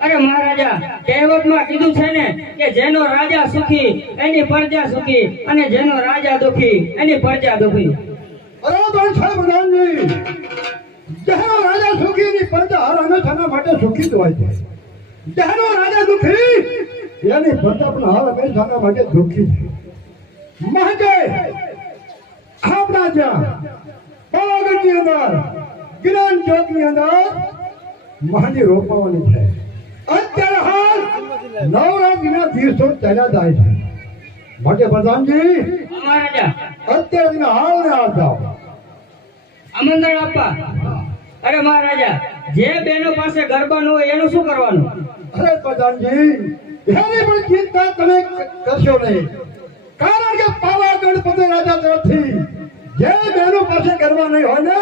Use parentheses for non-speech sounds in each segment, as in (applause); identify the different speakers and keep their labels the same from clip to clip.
Speaker 1: અરે
Speaker 2: મહારાજા, કહેવતમાં કીધું છે ને કે જેનો રાજા સુખી, એની પ્રજા સુખી, અને જેનો રાજા દુખી, એની પ્રજા દુખી.
Speaker 1: બરોબર છે રાજા સુખી ની પ્રજા હર હંમેશાના માટે રાજા દુખી, એની પ્રજા પણ માટે દુખી છે. માટે આપણા અંદર જ્ઞાન ચોકની અંદર મહાની રોપાવાની છે. અત્યારે હાલ નવરાત્રીના દિવસો ચાલ્યા જાય છે. માટે પ્રધાનજી અત્યારે હાલ ને હાલ જાઓ
Speaker 2: આમંત્રણ આપવા. અરે મહારાજા જે બેનો પાસે ગરબા ન હોય એનું શું કરવાનું?
Speaker 1: અરે પ્રધાનજી એની પણ ચિંતા તમે કરશો નહીં. કારણ કે પાવાગઢ પતે રાજા તરફથી જે બહેનો પાસે ગરબા નહીં હોય ને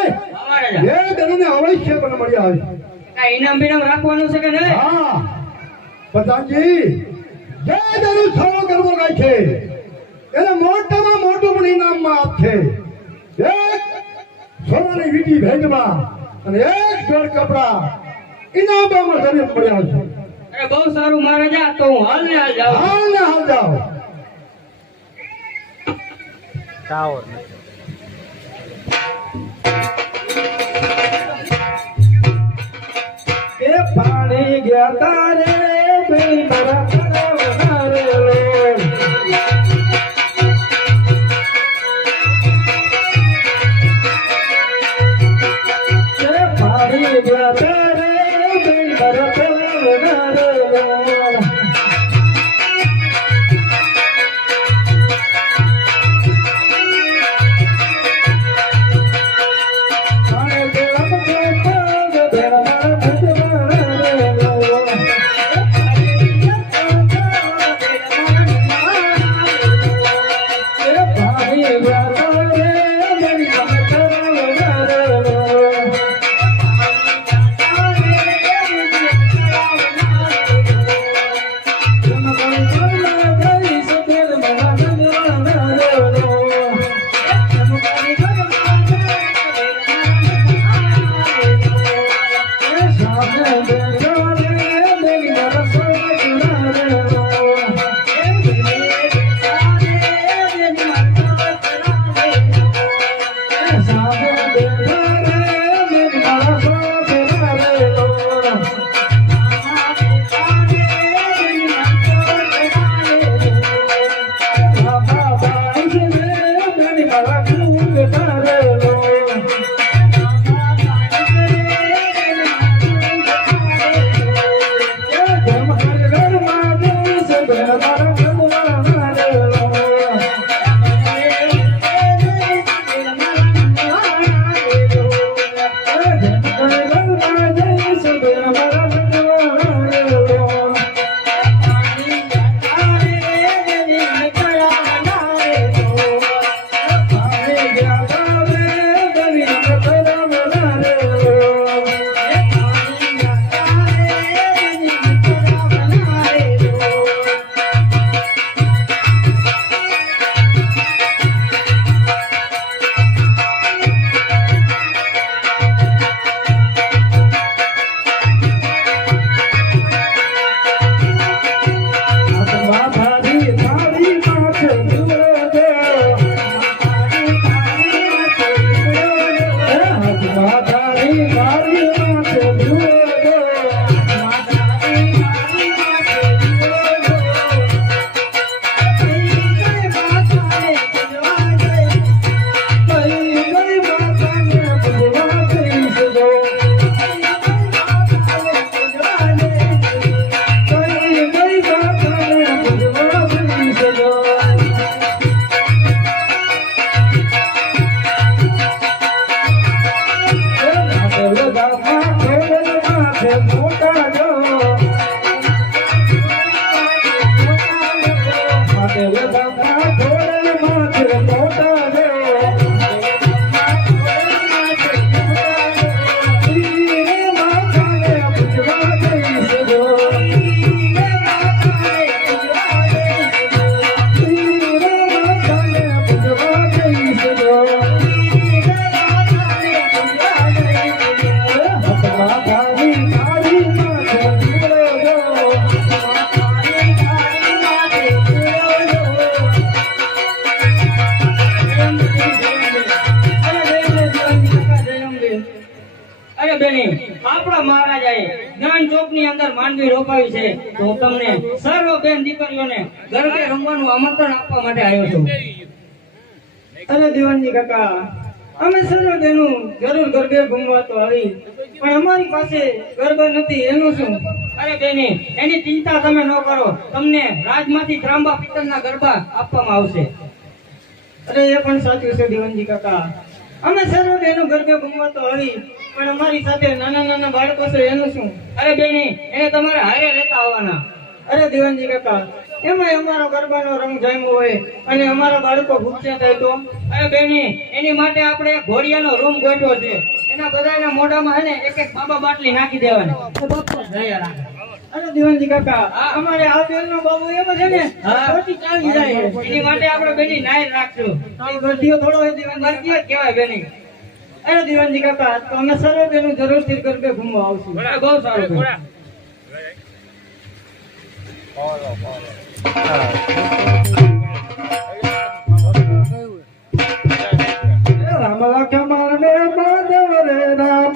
Speaker 1: એ બહેનોને અવશ્ય પણ મળી આવે.
Speaker 2: ઇનામ બિનામ રાખવાનું છે કે નહીં?
Speaker 1: હા. પ્રધાનજી જે બહેનો સારો કરવો ગાય છે. એને મોટામાં મોટું પણ ઇનામમાં આપશે એક સોનાની વીટી ભેટમાં અને એક જોડ કપડા ઇનામમાં શરીર પડ્યા છે.
Speaker 2: અરે બહુ સારું મહારાજા તો હું હાલ ને હાલ જાઉં.
Speaker 1: હાલ ને હાલ જાઓ.
Speaker 3: એ પાણી ગયા તારે મારા
Speaker 2: તમને સર્વ બેન દીકરીઓને ગરબે રમવાનું આમંત્રણ આપવા માટે આવ્યો છું.
Speaker 4: અરે દિવાનજી કાકા, અમે સર્વ બેનું જરૂર ગરબે ઘૂમવા તો આવી, પણ અમારી પાસે ગરબા નથી, એનું શું?
Speaker 2: અરે બેની, એની ચિંતા તમે ન કરો, તમને રાજમાંથી ત્રાંબા પિત્તળના ગરબા આપવામાં આવશે.
Speaker 4: અરે એ પણ સાચું છે દિવાનજી કાકા. અમે સર્વ બેનું ગરબે ઘૂમવા તો આવી, પણ અમારી સાથે નાના નાના બાળકો છે, એનું શું?
Speaker 2: અરે બેની, એને તમારે હારે લેતા આવવાના.
Speaker 4: અરે દિવાનજી કાકા એમાં અમારો ગરબાનો રંગ જામ્યો હોય અને અમારા બાળકો ભૂખ્યા થાય તો?
Speaker 2: અરે બેની એની માટે આપણે ઘોડિયાનો રૂમ ગોઠવો છે. એના બધાના મોઢામાં હે ને એક એક બાબા બાટલી નાખી દેવાની. તો બાપુ જયા રાખે.
Speaker 4: અરે દિવાનજી કાકા અમારે આ બેનનો બાબુ એમ છે ને?
Speaker 2: હા.
Speaker 4: ખોટી ચાલી જાય.
Speaker 2: એની માટે આપણે બેની નાયર
Speaker 4: રાખજો. ગરદીઓ થોડો હોય દિવાનજી
Speaker 2: કહેવાય બેની.
Speaker 4: અરે દિવાનજી કાકા તો અમે સર્વ બેનું જરૂરથી ગરબે ઘૂમવા આવશું.
Speaker 2: બહુ સારું.
Speaker 4: રામ લખમણ ને માધવ રે રામૈયા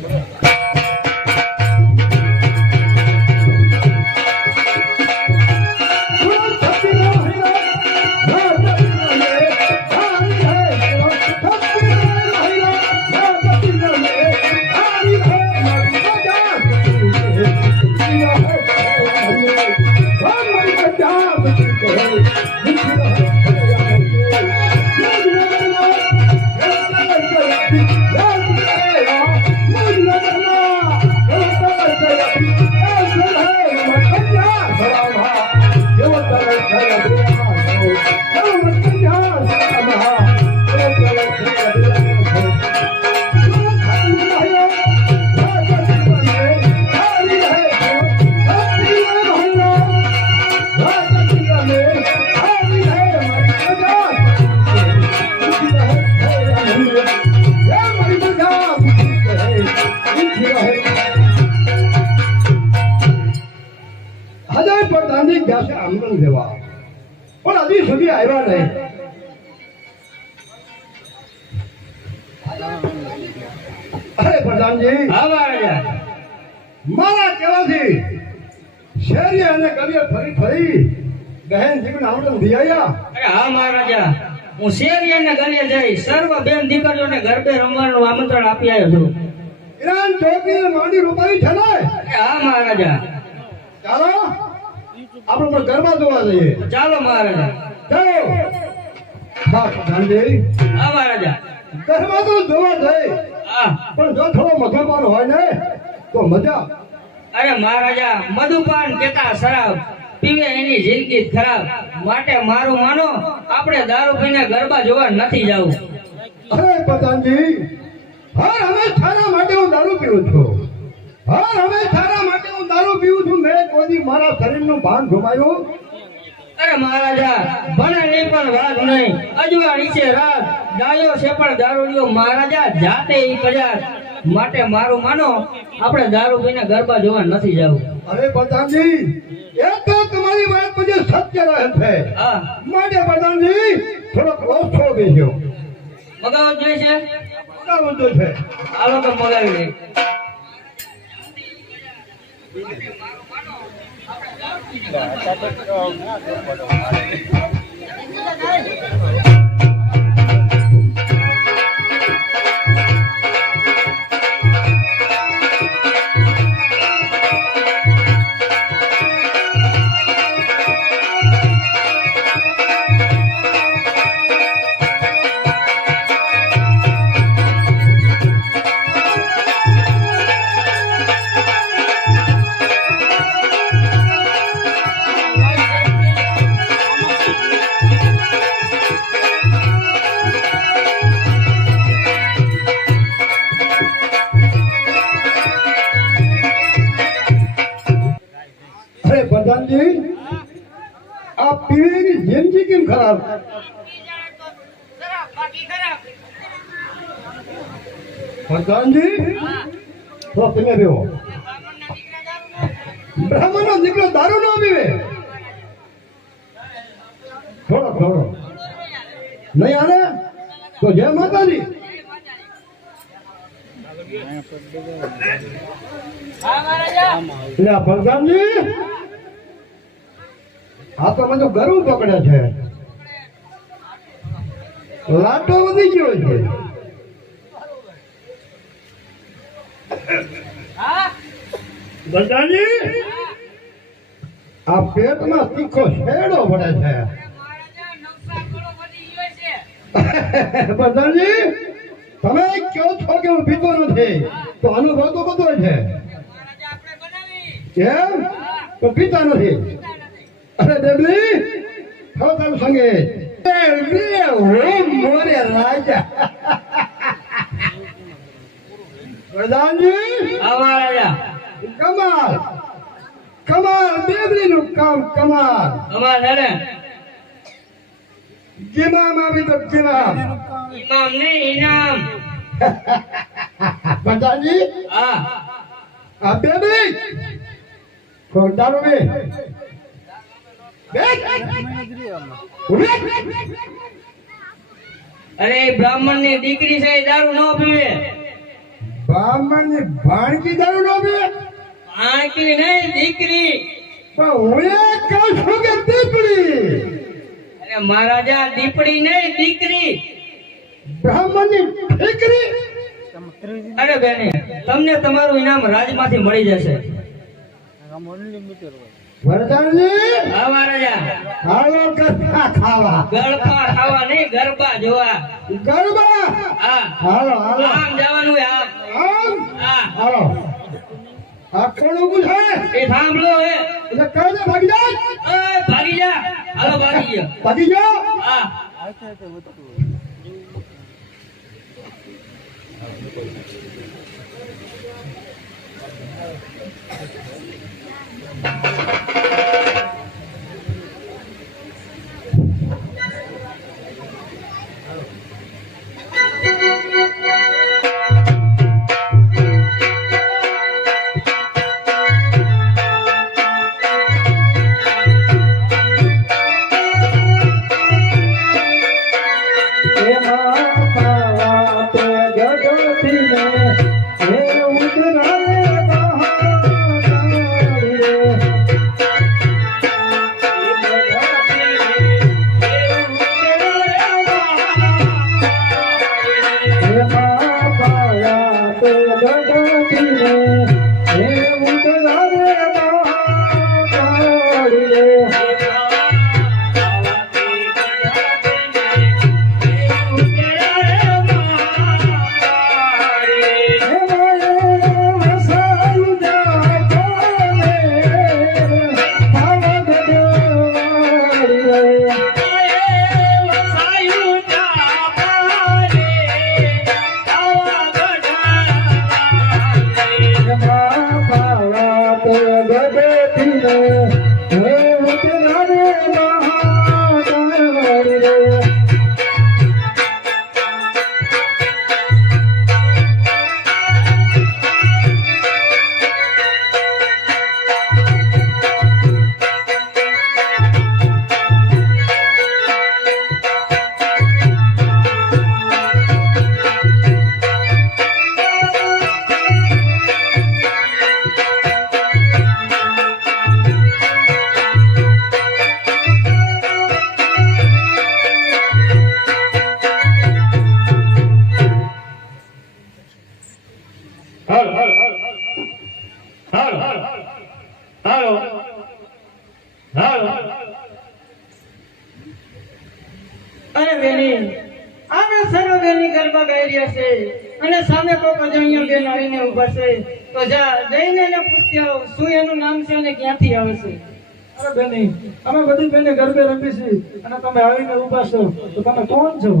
Speaker 4: Thank you. સુધી આવ્યા
Speaker 2: નહીં. અરે
Speaker 1: પ્રધાનજી મારા કહેવાથી શેરી અને કવિએ ફરી ફરી બહેન જીવન આવડન
Speaker 2: દિયા હા મહારાજા. હું શેરી અને ગળે જઈ સર્વ બેન દીકરીઓને ગરબે રમવાનું આમંત્રણ આપી આવ્યો છું.
Speaker 1: ઈરાન ચોકી માંડી રૂપારી
Speaker 2: ઠલાય. હા મહારાજા.
Speaker 1: ચાલો આપણે પણ ગરબા જોવા જઈએ.
Speaker 2: ચાલો મહારાજા.
Speaker 1: ગરબા તો જોવા જઈએ પણ જો થોડો મધુપાન હોય ને તો મજા.
Speaker 2: અરે મહારાજા મધુપાન કેતા શરાબ પીવે એની જિંદગી ખરાબ. માટે મારું માનો આપણે દારૂ પીને ગરબા જોવા નથી જવું.
Speaker 1: અરે હર હંમેશ તારા માટે હું દારૂ પીવું છું. હર હવે તારા માટે હું દારૂ પીવું છું. મેં કોઈ મારા શરીરનું ભાન ગુમાવ્યું.
Speaker 2: અરે મહારાજા ભણે નહીં પણ વાત નહીં. અજવા નીચે રાત. ગાયો છે પણ દારૂડિયો મહારાજા જાતે ઈ પજાર માટે મારું માનો આપણે દારૂ પીને ગરબા જોવા નથી જવું.
Speaker 1: અરે પ્રધાનજી એ તો તમારી વાત પછી સત્ય રહે છે.
Speaker 2: હા.
Speaker 1: માટે પ્રધાનજી થોડોક ઓછો બેસ્યો
Speaker 2: મગાવત જોઈએ છે?
Speaker 1: મગાવત તો છે.
Speaker 2: આ લોકો મગાવી લે
Speaker 1: અરે નહીં તો જય માતાજી. લાટો વધી ગયો છે. આ પેટમાં તીખો શેડો પડે છે. (laughs) પ્રધાનજી તમે કયો છો કે હું પીતો નથી. તો આનો તો બધો છે? કેમ? તો પીતા નથી. અરે દેવલી ખાઓ તમે સંગે. મોરે રાજા. (laughs) પ્રધાનજી કમાલ. કમાલ દેવલી નું કામ કમાલ.
Speaker 2: કમાલ
Speaker 1: જીમામ આવી તો
Speaker 2: ઇમામ ને ઇનામ
Speaker 1: બધાજી
Speaker 2: હા
Speaker 1: આ બેબી ખોટારો બે બે
Speaker 2: અરે બ્રાહ્મણની દીકરી છે દારૂ ન પીવે.
Speaker 1: બ્રાહ્મણની ભાણકી દારૂ નો પીવે?
Speaker 2: ભાણકી નહીં દીકરી.
Speaker 1: પણ હું એ કહું છું કે
Speaker 2: અરે મહારાજા દીપડી નહીં દીકરી.
Speaker 1: બ્રાહ્મણ દીકરી
Speaker 2: અરે બેને તમને તમારું ઇનામ રાજમાંથી મળી જશે.
Speaker 1: વરદાનજી
Speaker 2: હા મહારાજા.
Speaker 1: હાલો કથા ખાવા.
Speaker 2: ગળફા ખાવા નહીં ગરબા જોવા.
Speaker 1: ગરબા?
Speaker 2: હા.
Speaker 1: હાલો હાલો.
Speaker 2: આમ જવાનું આમ. હા.
Speaker 1: હાલો. આ કોણ ઊભું છે?
Speaker 2: એ થાંભલો હે
Speaker 1: એટલે કહે ભાગી જાય
Speaker 2: હાલો ભાગી ગયો
Speaker 1: ભાગી જાઓ
Speaker 2: હા
Speaker 5: બધી રમી છે અને તમે આવીને ઊભા છો તો તમે કોણ છો?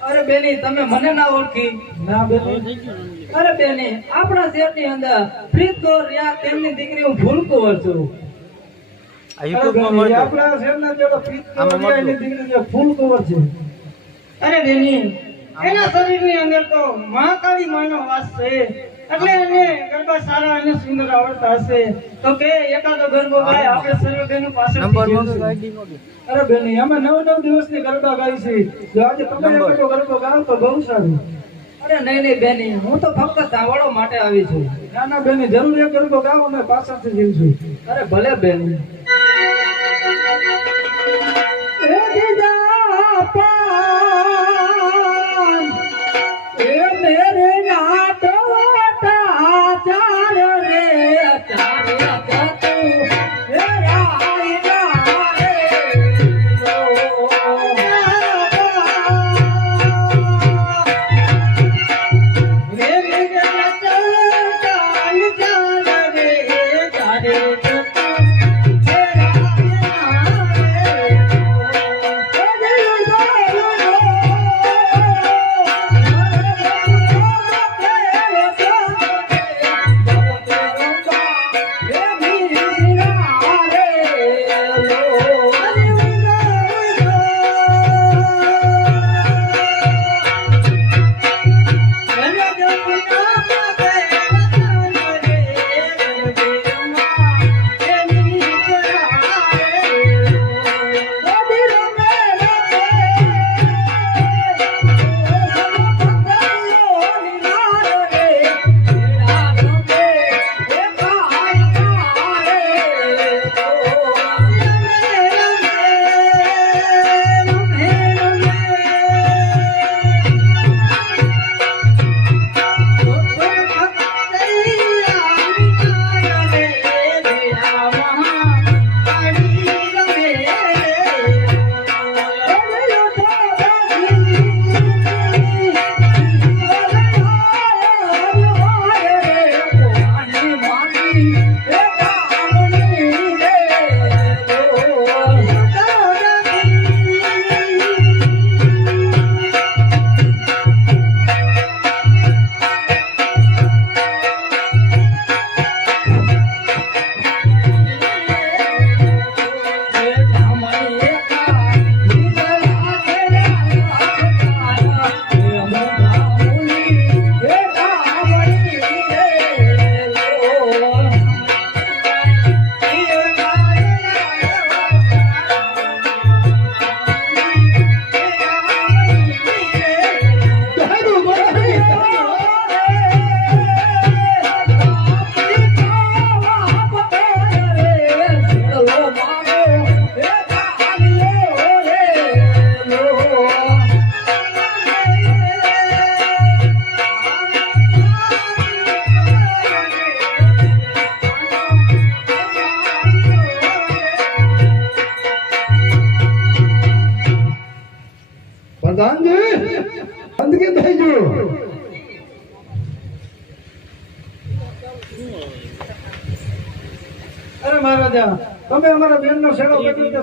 Speaker 3: અરે બેની તમે મને ના ઓળખી.
Speaker 5: ના બેની?
Speaker 3: અરે બેની આપણા શહેરની અંદર પ્રીત કૌર યા તેમની દીકરી હું ભૂલકુંવર છું.
Speaker 5: આપણા શહેરના જેવા પ્રીત છે, એની દીકરી ફૂલ છે.
Speaker 3: અરે બેની એના શરીરની અંદર તો મહાકાળી માનો વાસ છે. એટલે એને ગરબા સારા અને સુંદર આવડતા હશે. તો કે એકાદો ગરબો ગાય આપણે સર્વ બેનો પાછળ
Speaker 5: અરે બેન અમે નવ નવ દિવસની ગરબા ગાઈ છે. જો આજે તમે એકાદો ગરબો ગાવ તો બહુ સારું.
Speaker 3: અરે નહીં નહીં બેની હું તો ફક્ત સાવડો માટે આવી છું.
Speaker 5: ના ના બેની જરૂર એક ગરબો ગાઓ અમે પાછળથી જઈશું
Speaker 3: અરે ભલે બેની.
Speaker 4: બહેનો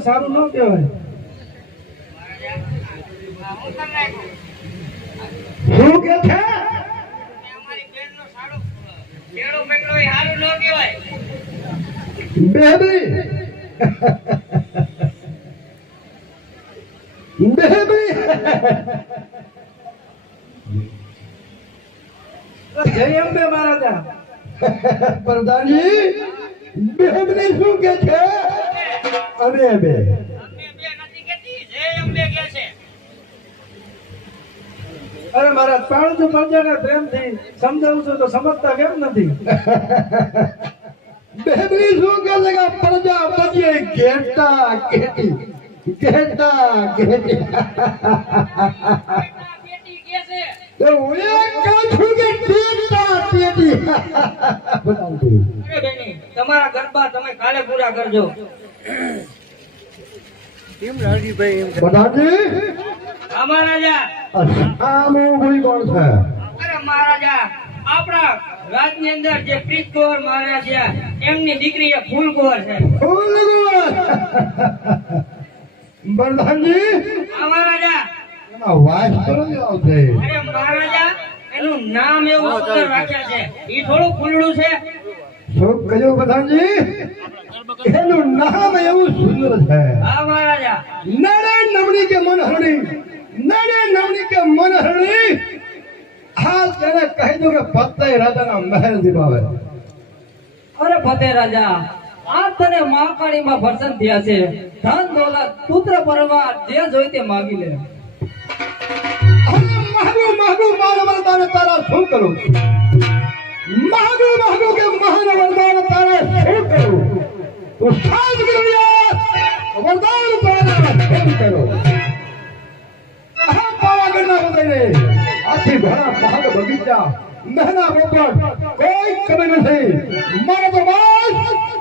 Speaker 5: સારું ન કહેવાય.
Speaker 4: શું કે છે? બેબી. બેબી.
Speaker 5: જય અંબે મહારાજા. (laughs)
Speaker 4: પ્રધાનજી બેબની શું કે છે? અરે બે.
Speaker 5: અરે મહારાજ પાળતું પ્રજાને પ્રેમથી સમજાવું છું તો સમજતા કેમ નથી? (laughs)
Speaker 4: બેબી શું કે છે કે પ્રજા પ્રજે ઘેટા ઘેટી ઘેટા ઘેટી. (laughs)
Speaker 2: તમારા ગરબા તમે કાલે પૂરા કરજો.
Speaker 1: પ્રધાનજી
Speaker 2: હા મહારાજા.
Speaker 1: આનું કોઈ કોણ છે?
Speaker 2: અરે મહારાજા આપણા રાજની અંદર જે પ્રીતકુંવર મહારાજ છે એમની દીકરી એ છે.
Speaker 1: પ્રધાનજી
Speaker 2: મહારાજા.
Speaker 1: એમાં વાસ કરો આવશે
Speaker 2: અરે મહારાજા એનું નામ એવું સુંદર રાખ્યા છે. ઈ થોડું ફૂલડું છે.
Speaker 1: શું કહ્યું પ્રધાનજી એનું નામ એવું સુંદર છે.
Speaker 2: હા મહારાજા.
Speaker 1: નડે નમણી કે મન હરણી નડે નમણી કે મન હરણી હાલ તેને કહી દો કે પત્તે રાજાના મહેલ દિવાવે
Speaker 3: અરે ફતેહ રાજા આ તને મહાકાળીમાં ભરસન થયા છે. ધન દોલત પુત્ર પરવાર જે જોઈ તે માગી લે.
Speaker 1: અને માગું માગું માન વરદાન તારા શું કરું માગું માગું કે મહાન વરદાન તારા શું કરું તું સાજ કર્યા વરદાન તારા શું કરું આ પાવાગઢના બધાને આથી ઘણા મહાન બગીચા મહેના રોપણ કોઈ કમી નથી મારો તો બસ ફૂલ